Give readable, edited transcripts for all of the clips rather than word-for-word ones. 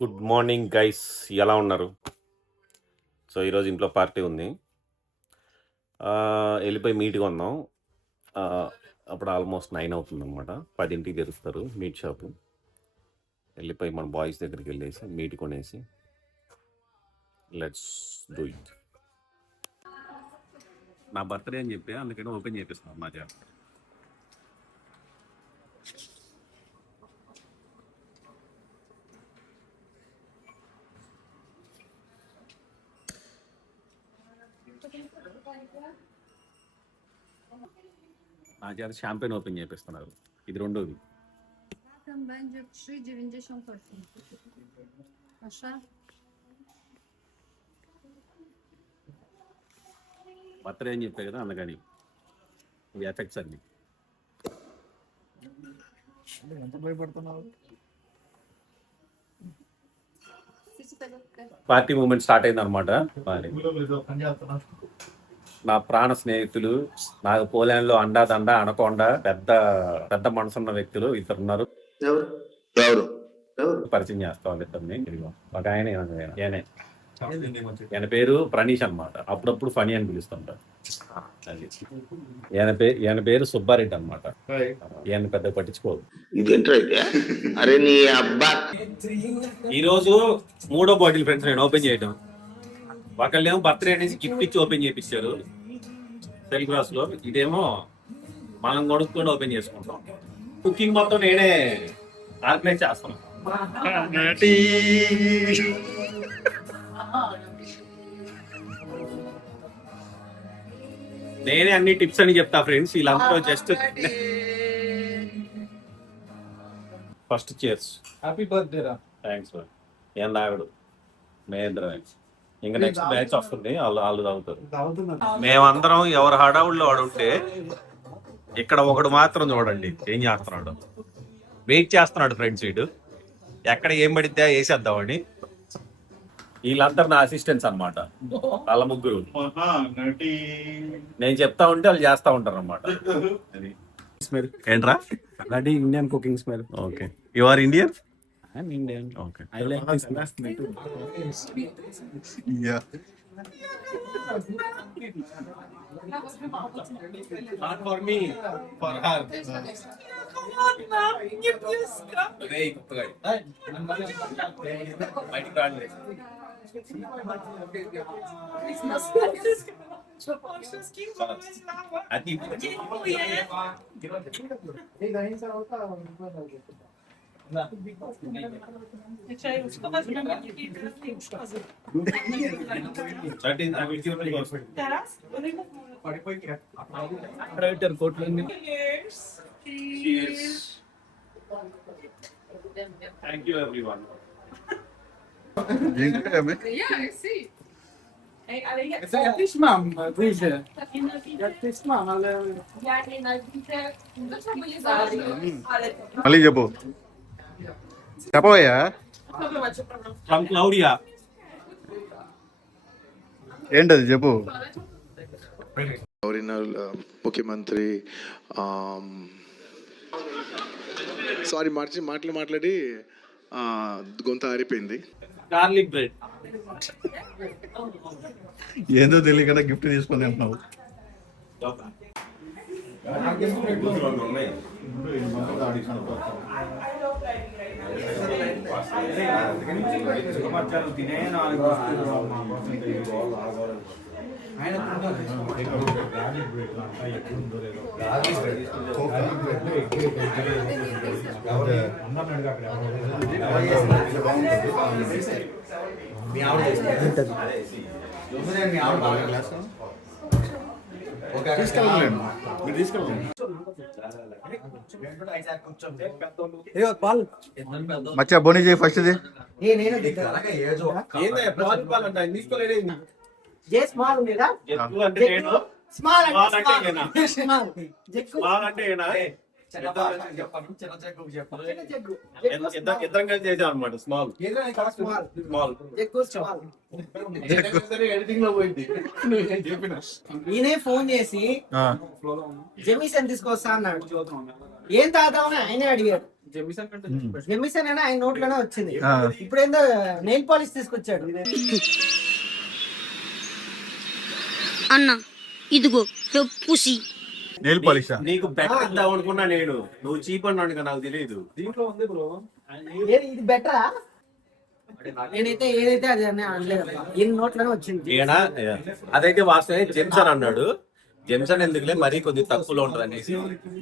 Good morning guys, ఎలా ఉన్నారు? So ఈరోజు ఇంట్లో పార్టీ ఉంది. వెళ్ళిపోయి మీట్గా ఉన్నాం. అప్పుడు ఆల్మోస్ట్ 9 అవుతుంది అనమాట. 10ంటికి తెరుస్తారు మీట్ షాపు. వెళ్ళిపోయి మన బాయ్స్ దగ్గరికి వెళ్ళేసి మీట్ కొనేసి లెట్స్ డూ ఇట్. నా బర్త్డే అని చెప్పి అందుకని ఓపెన్ చేపిస్తున్నాను మా జాబ్. నా చేత షాంపెయిన్ ఓపెన్ చేపిస్తున్నారు. ఇది రెండోది. Będzie 3,98. Proszę. బర్త్డే అని చెప్పే కదా, అందుకని ఇవి ఎఫెక్ట్స్ అన్ని. ఎంత భయపడుతున్నావు? పార్టీ మూమెంట్ స్టార్ట్ అయింది అనమాట. నా ప్రాణ స్నేహితులు, నాకు పోలాండ్లో అండాదండ అనకొండ పెద్ద పెద్ద మనసున్న వ్యక్తులు ఇద్దరు ఉన్నారు. పరిచయం చేస్తా వాళ్ళిద్దరిని. ఒక ఆయన ఈయన పేరు ప్రణీష్ అనమాట. అప్పుడప్పుడు ఫనీ అని పిలుస్తుంటారు. అది ఈయన పేరు సుబ్బారెడ్డి అనమాట. ఈయన పెద్ద పట్టించుకోదు. ఈరోజు 3వ బాటిల్ ఫ్రెండ్స్ నేను ఓపెన్ చేయడం. ఒకళ్ళేమో బర్త్డే అనేసి గిఫ్ట్ ఇచ్చి ఓపెన్ చేయించారు సెల్ గ్లాస్ లో. ఇదేమో మనం కొనుక్కొని ఓపెన్ చేసుకుంటాం. కుకింగ్ మొత్తం నేనే ఆర్గనైజ్ చేస్తాను. నేనే అన్ని టిప్స్ అని చెప్తా ఫ్రెండ్స్. వీళ్ళందరూ just first chairs. Happy birthday రా. Thanks sir. ఏం తాగడు, మేమిద్దరమే. ఇంకా నెక్స్ట్ బ్యాచ్ వస్తుంది, వాళ్ళు తాగుతారు. మేమందరం ఎవరు హడావుల్లో వాడు ఉంటే ఇక్కడ ఒకడు మాత్రం చూడండి ఏం చేస్తున్నాడు. వెయిట్ చేస్తున్నాడు ఫ్రెండ్స్. వీడు ఎక్కడ ఏం పడితే వేసేద్దామని. వీళ్ళందరూ నా అసిస్టెంట్స్ అనమాట. వాళ్ళ ముగ్గురు నేను చెప్తా ఉంటే వాళ్ళు చేస్తా ఉంటారు అనమాట. స్మెల్ ఏంట్రా? Bloody Indian cooking smell. Okay, you are Indian? I'm Indian. Okay. I like this smell too. Yeah. Not for me, for her. Come on, mom. Give me a scrub. Hey, బయటికి రాండి. అది thank you everyone. Yeah, I see. It's a fish mom, Bruce. Fish mom, ale... మళ్ళీ చెప్పు, చెప్పవయ్యా. From Claudia. ఏంటది చెప్పు. ముఖ్యమంత్రి sorry మాట్లాడి గొంత ఆరిపోయింది. Garlic bread. ఏందో తెలియకుండా గిఫ్ట్ తీసుకొని అంటున్నావు. మచ్చా బోని చేయి ఫస్ట్ ఇది. ఇద్దరం కలిసి చేసాం అనమాట. స్మాల్ ఎడిటింగ్ లో పోయింది. నేనే ఫోన్ చేసి జమీసన్ తీసుకొస్తా అన్నాడు. ఏం తాగుతామని ఆయనే అడిగాడు. జెమిసన్ అని ఆయన నోట్లోనే వచ్చింది. ఆ. ఇప్పుడు ఏందో నెయిల్ పాలిష్ తీసుకొచ్చాడు. అన్న ఇదిగో పుసి నెయిల్ పాలిష్ నీకు బెటర్ ఇద్దాం అనుకున్నా నేను, నువ్వు చీప్ అన్నాడు నాకు తెలియదు. ఇది బెటరా? నేనైతే ఏదైతే అది అనలేదు. ఈయన నోట్లోనే వచ్చింది. ఈయన అదైతే వాస్తవే. జెమ్సన్ అన్నాడు, జెమ్సన్ ఎందుకులే మరీ కొద్దిగా తక్కువలో ఉంటుంది అనేసి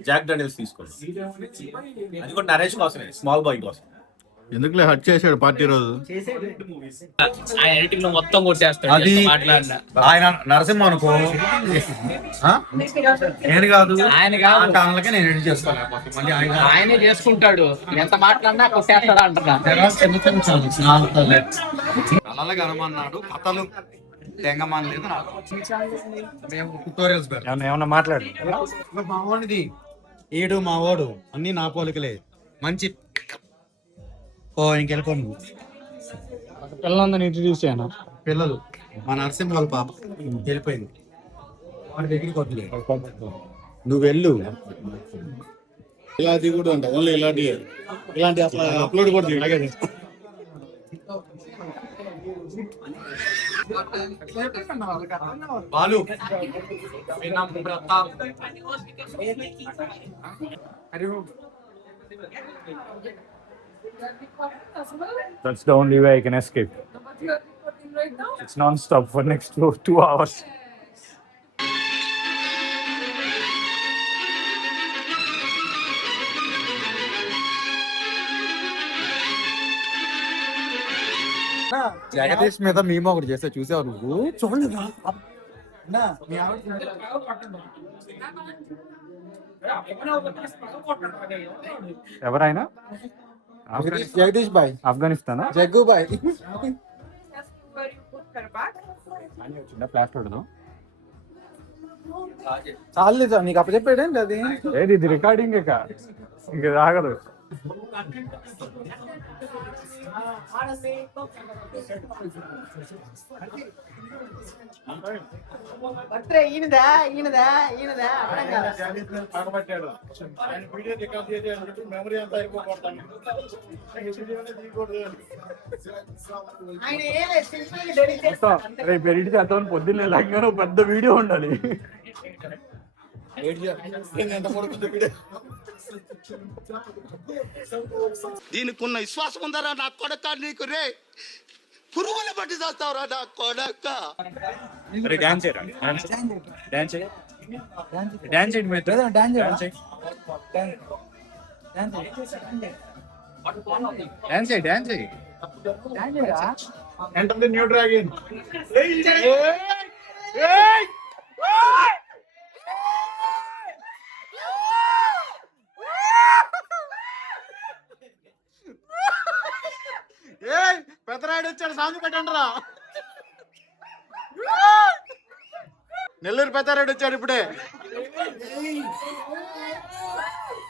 జాక్ డానియల్స్ తీసుకున్నాడు. అది కూడా నరేష్ కోసమే, స్మాల్ బాయ్ కోసం. ఎందుకులే హట్ చేశాడు పార్టీ రోజు. ఆ ఎడిటింగ్ లో మొత్తం కొట్టేస్తాడు. అది ఆయన నరసింహ అనుకో, నేను కాదు ఆయన కాదు, ఛానల్కే నేను ఎడిట్ చేసుకోలేకపోతే మళ్ళీ ఆయన ఆయనే చేసుకుంటాడు. ఎంత మాట్లాడినా కొట్టేస్తాడా అంటున్నా. అలా కనమన్నాడు, కథలు తెంగమని లేదు నాకు. మేము ట్యూటోరియల్స్ ఏమన్నా మాట్లాడు. మా వాడిది ఈడు మా వాడు అన్ని నా పోలికలే, మంచి ఇంకెళ్ళిపోను. పిల్లలందరినీ ఇంట్రడ్యూస్ చేయను. పిల్లలు మా నరసింహ వాళ్ళ పాప వెళ్ళిపోయింది, వాడి దగ్గరికి వద్దులే, నువ్వు వెళ్ళు. ఇలాంటి కూడా ఉంటాయి, ఓన్లీ ఇలాంటి అసలు అప్లోడ్ కూడా ఇలాగే చేస్తాం. Balu That's the only way I can escape. It's non-stop for next 2 hours. Jagadish మీద మేము ఒకటి చేస్తే చూసావు నువ్వు? చూడలేదా? ఎవరైనా జగదీష్ బాయ్, ఆఫ్ఘనిస్తానా? జగ్గు బాయ్. చిన్న ప్లాస్టర్ చాలేదు నీకు అప్పచెప్పాడండి అది. ఏది ఇది రికార్డింగ్ ఇంకా ఆగదు. ఈయనదా ఈయనదా ఈయనదా అర్థం కాదు. ఆయన ఏలే సింపుల్ గా డెడిట్ చేస్తాడు. రేపు ఎడిట్ చేద్దామని పొద్దున్నే లాగా పెద్ద వీడియో ఉండాలి. దీనికి ఉన్న విశ్వాసం ఉందరా నా కొడక, నీకు రే పురుగుల బట్టి చేస్తావురా నా కొడక. Dance dance dance dance enter the new dragon. Peddarayudu వచ్చాడు, సాంగ్ పెట్టండి రా. నెల్లూరు పెద్దారెడ్డి వచ్చాడు ఇప్పుడే.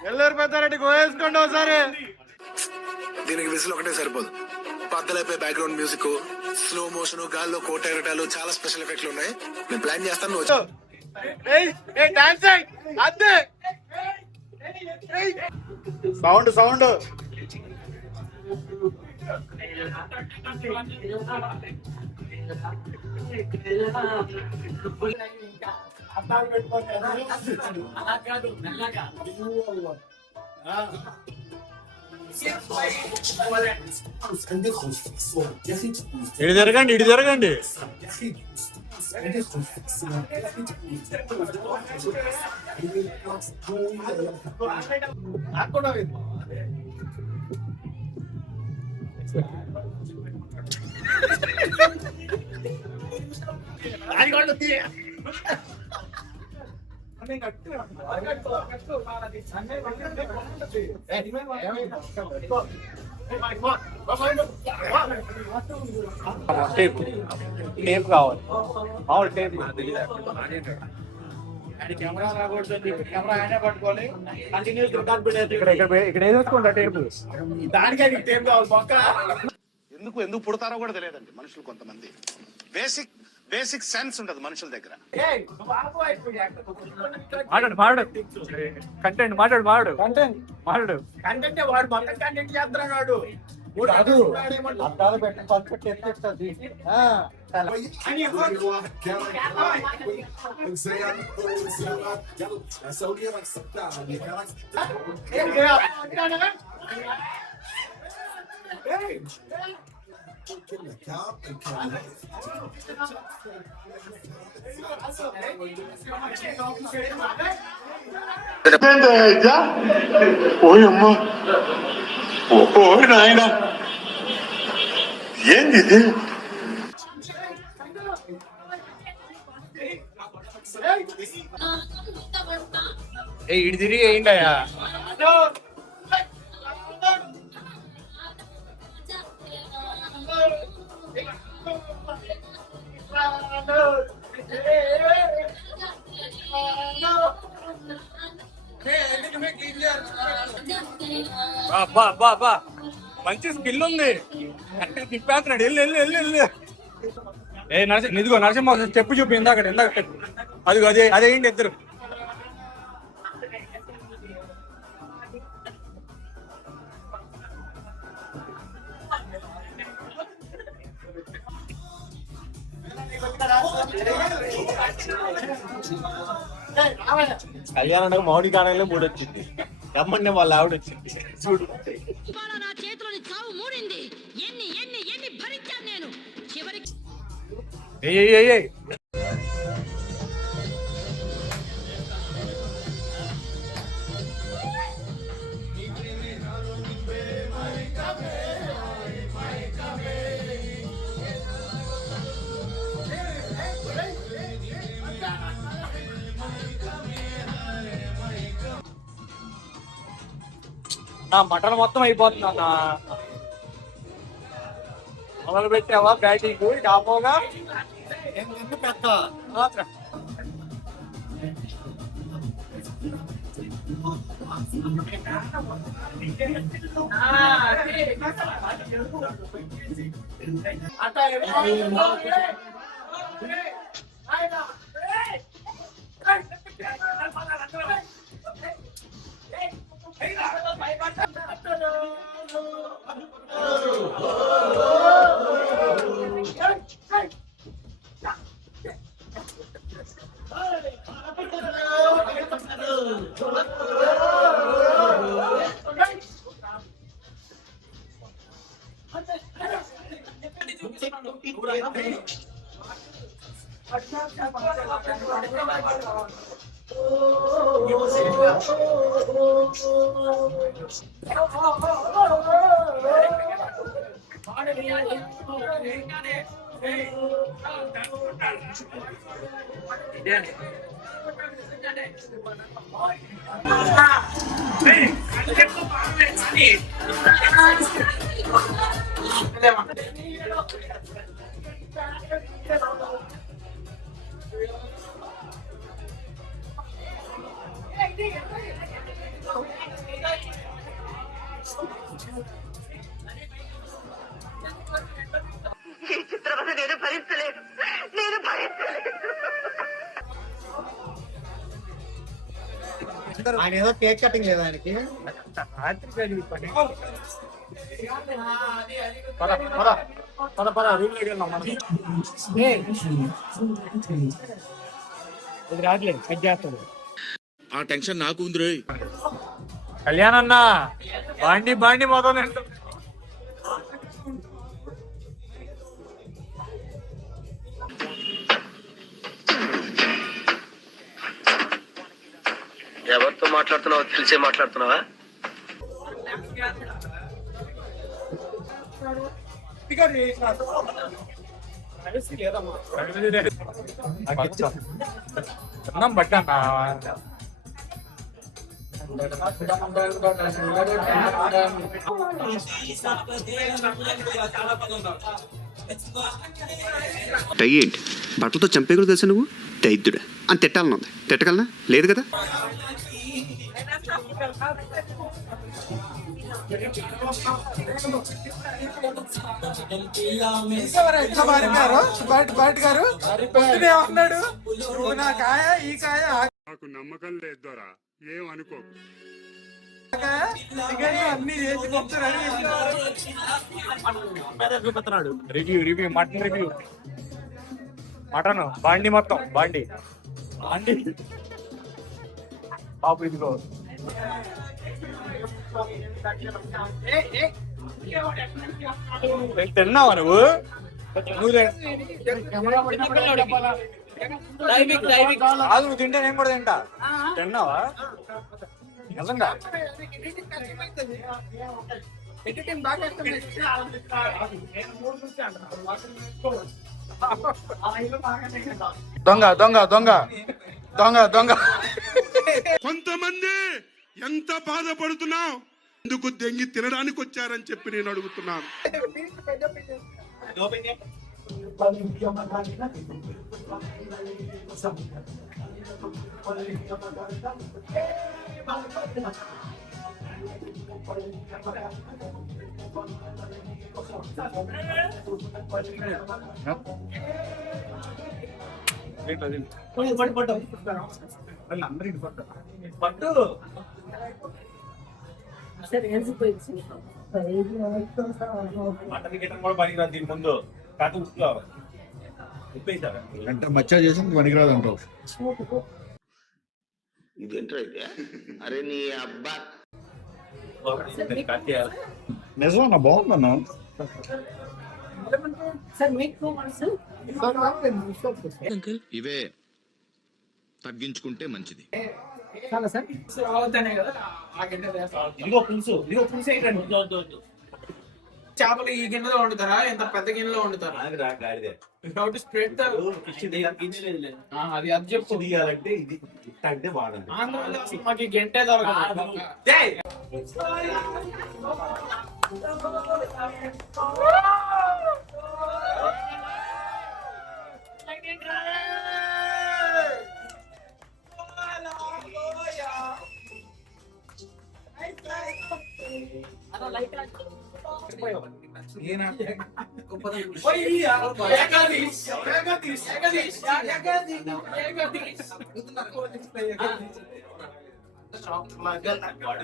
నెల్లూరు పెద్దారెడ్డి గోయేసుకోండి ఒకసారి. దీనికి విజిల్ ఒకటే సరిపోదు, పద్దలైపోయి బ్యాక్గ్రౌండ్ మ్యూజిక్, స్లో మోషన్, గాల్లో కోటెరటాలు, చాలా స్పెషల్ ఎఫెక్ట్లు ఉన్నాయి. నేను ప్లాన్ చేస్తాను, నువ్వు వచ్చి. సౌండ్ సౌండ్ ఇటు జరగండి, ఇటు జరగండి. టేప్ కావాలి, మామూలు టేప్. కెమెరా రాకూడదు, కెమెరా ఆయనే పట్టుకోవాలి. కంటిన్యూస్ రికార్డ్ పెట్టేది. ఇక్కడ వేసుకోండి టేప్. దానికే టేప్ కావాలి పక్క. ఎందుకు పుడతారో కూడా తెలియదండి మనుషులు కొంతమంది. బేసిక్ సెన్స్ ఉండదు మనుషుల దగ్గర. మాట్లాడు కంటెంట్ మాట్లాడు కంటెంట్ వాడు మొత్తం కంటెంట్ చేస్తున్నాడు కాదు అద్దాలు పెట్టి పట్టుకుంటే ఎత్తేస్తుంది. ఓయమ్మ ఓ నాయన ఏంది ఇది? ఇటు తిరిగి ఏంటయ్యా బా మంచి స్కిల్ ఉంది కరెక్ట్గా తిప్పేస్తున్నాడు. వెళ్ళు ఇదిగో నరసింహ చెప్పు చూపి ఇందాక అదిగో అదేంటి ఇద్దరు కళ్యాణ్ మౌడి కాణంలో 3 వచ్చింది. రమ్మని వాళ్ళ ఆవిడ వచ్చింది. చూడు నా చేతిలోని చావు మూడింది. ఎన్ని ఎన్ని ఎన్ని భరించాను నేను చివరికి. నా మటన్ మొత్తం అయిపోతుంది అన్న. మొదలు పెట్టావా బ్యాటింగ్ కాపోగా పెద్ద ఆయన ఏదో కేక్ కటింగ్ లేదా ఆయనకి? రాట్లేదు కట్ చేస్తాడు. ఆ టెన్షన్ నాకు ఉంది. కళ్యాణ్ అన్న బాండి మొదలు ఎవరితో మాట్లాడుతున్నావో తెలిసే మాట్లాడుతున్నావా? అన్నం బట్టా ఏంటి బట్టలతో చంపేగులు తెలుసా నువ్వు? దైద్యుడా అని తిట్టాలని ఉంది. తిట్టగలనా? లేదు కదా. ఎట్లా మారిపోయారు బయట గారు పొద్దునే ఉన్నాడు నువ్వు నా కాయ ఈ కాయ నాకు నమ్మకం లేదు దొరా ఏమనుకో అన్ని చేసి పంపుతారు రివ్యూ మటన్ రివ్యూ మటన్ బాండి మొత్తం బాండి బాబు ఇదిగో తిన్నావా నువ్వు కాదు నువ్వు తింటే నేను కూడా తింటా తిన్నావా నిజంగా దొంగ దొంగ దొంగ దొంగ దొంగ కొంతమంది ఎంత బాధపడుతున్నావు ఎందుకు దెంగి తినడానికి వచ్చారని చెప్పి నేను అడుగుతున్నాను. మటన్ గిటన్ కూడా పనికిరాదు దీని ముందు కాదు ఉప్పులో ఉప్పేసారా అంటే మచ్చా చేసి పనికిరాదు అంటావు. ఇదేంట్రా ఇది? అరే నీ అబ్బా కట్ చేయాలి. నిజమన్నా బాగుందన్నా. ఇవే తగ్గించుకుంటే మంచిది. ఇదిగో పులుసు వేయండి. చేపలు ఈ గిన్నెలో వండుతారా ఎంత పెద్ద గిన్నెలో వండుతారా అది అది చెప్పు తీయాలంటే ఇది ఇట్ట అంటే బాగుంది. ఆంధ్రాలో అసలు మాకు ఈ గంటే దొరకదు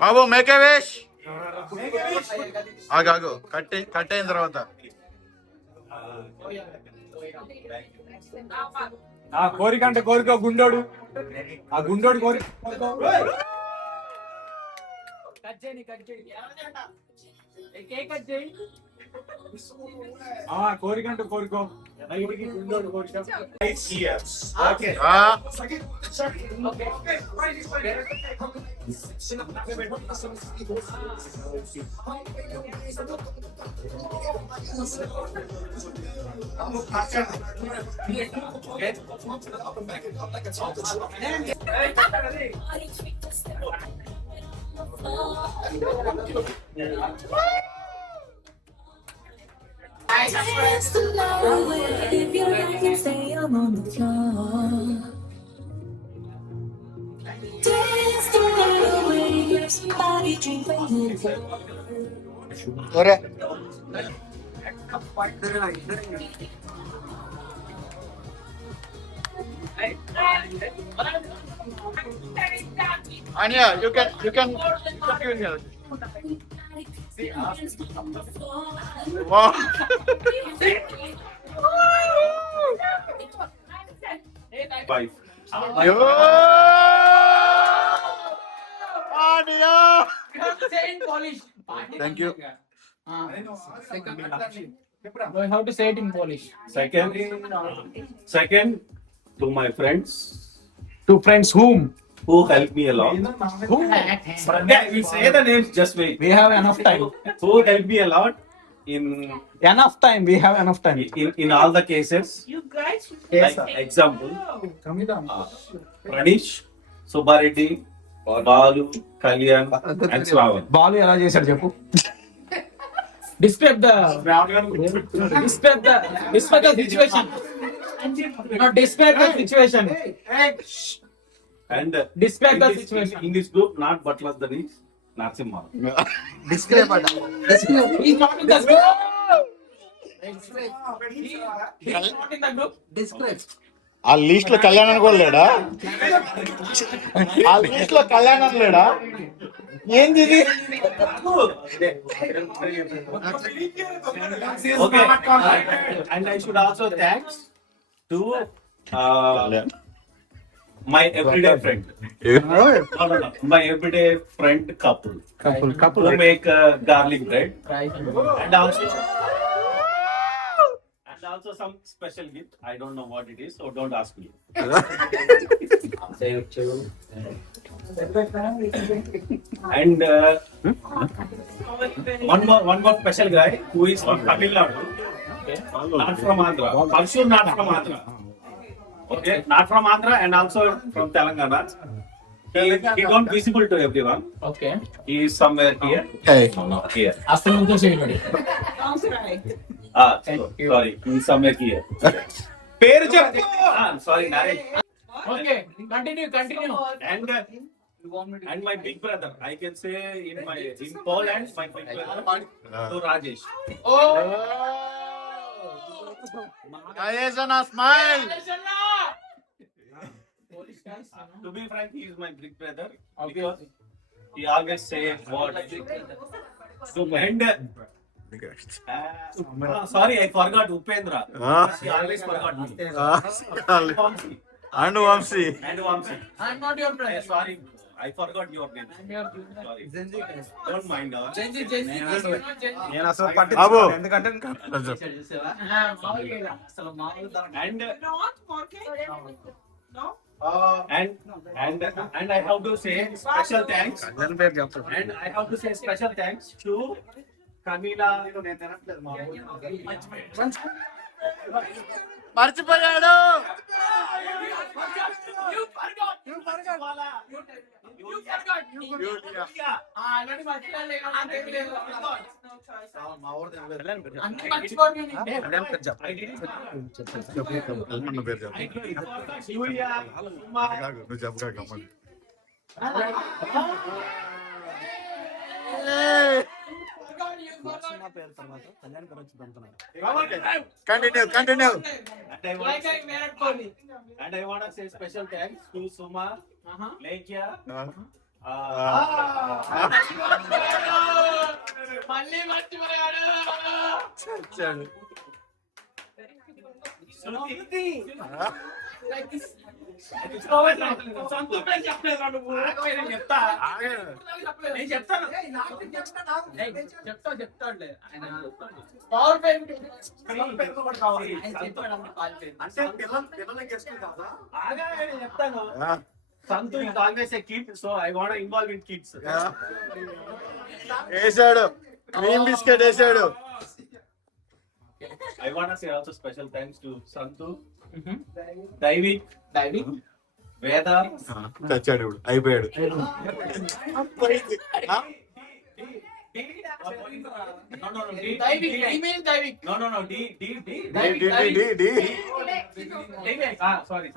బాబు మేకే వేష్ ఆగాగు కట్ అయిన తర్వాత ఆ కోరిక అంటే కోరిక గుండోడు ఆ గుండోడు కోరిక కోరిక అంటే కోరికో గుండోడు కోరిక Dance the night away. If you like it, stay up on the floor. Dance the night away. Grab somebody, drink for you. Anya, you can continue here. Wow. Bye. Yo! Anya! Thank you. How to say it in Polish? Second, to my friends Two friends whom? who helped me a lot. Yeah, we say the names. Just wait. We have enough time. Who helped me a lot in Enough time. We have enough time. in all the cases. You guys should Like example, Pranish, Subbareddy, Balu, Kalyan, and Slavan. Balu ఎలా చేశాడు చెప్పు. Describe the situation. No, describe the situation. And Describe the in this situation. in this group, not Butler's the niece. Narasimha. Display పడ్డ display ఆ list లో కళ్యాణ్ కూడా లేడా? ఆ list లో కళ్యాణ్ లేడా? ఏంది ఇది? Okay. And I should also thanks to my everyday friend. No. My everyday friend couple who make garlic bread and also some special gift. I don't know what it is, so don't ask me. And one more special guy who is from Tamil Nadu, not from Andhra. Also not from Andhra. Okay, not from Andhra and also from Telangana. He don't visible to everyone. Okay. He is somewhere here. Here. Sorry, he is somewhere here. పేరు చెప్పు. Sorry, Naresh. Okay, continue. And my big brother, I can say in Poland, my big brother, to Rajesh. Smile. To be frank, he is my big brother because he always say what. So and sorry, I forgot Upendra. He always forgot me. And Vamshi. I'm not your friend. Sorry, I forgot your name. Sorry. Don't mind. నేను అసలు బాబు. ఎందుకంటే and I have to say special thanks. And I have to say special thanks to Kamila. మర్చిపోయాడు. నువ్వు చెప్పగా గమ్మని. Continue. And I want to say special thanks to Suma, Lekya. మళ్ళీ మర్చిపోయాడు. Shruti. చెప్తాడులే power bank చెప్తాను. Santu is always a kid, so I want to involve in kids. వేసాడు cream biscuit వేసాడు. I want to say also special thanks to Santu, Daivik, Veda. చచ్చాడు ఇప్పుడు అయిపోయాడు. No, D. Sorry.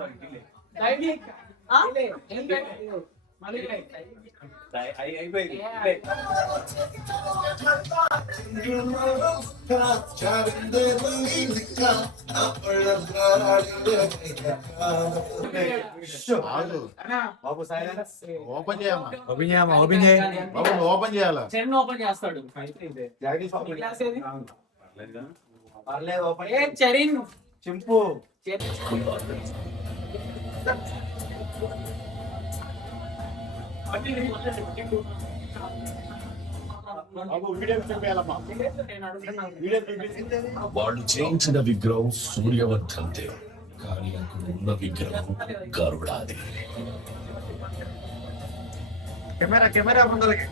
బాబు silence. Open చేయమ్మా. బాబు open చేయాలా? చెన్ open చేస్తాడు. చెరిన్ చింపు వాళ్ళు చేయించిన విగ్రహం సూర్యవర్ధంతే, కానీ అక్కడ ఉన్న విగ్రహం గరుడాది. కెమెరా ముందరకి.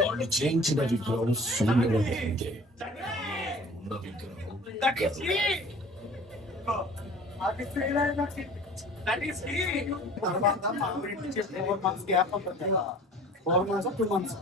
వాళ్ళు చేయించిన విగ్రహం సూర్యవర్ధంతే, ఉన్న విగ్రహం That is he. 4 months gap ఉంటుంది. 4 months 2 months.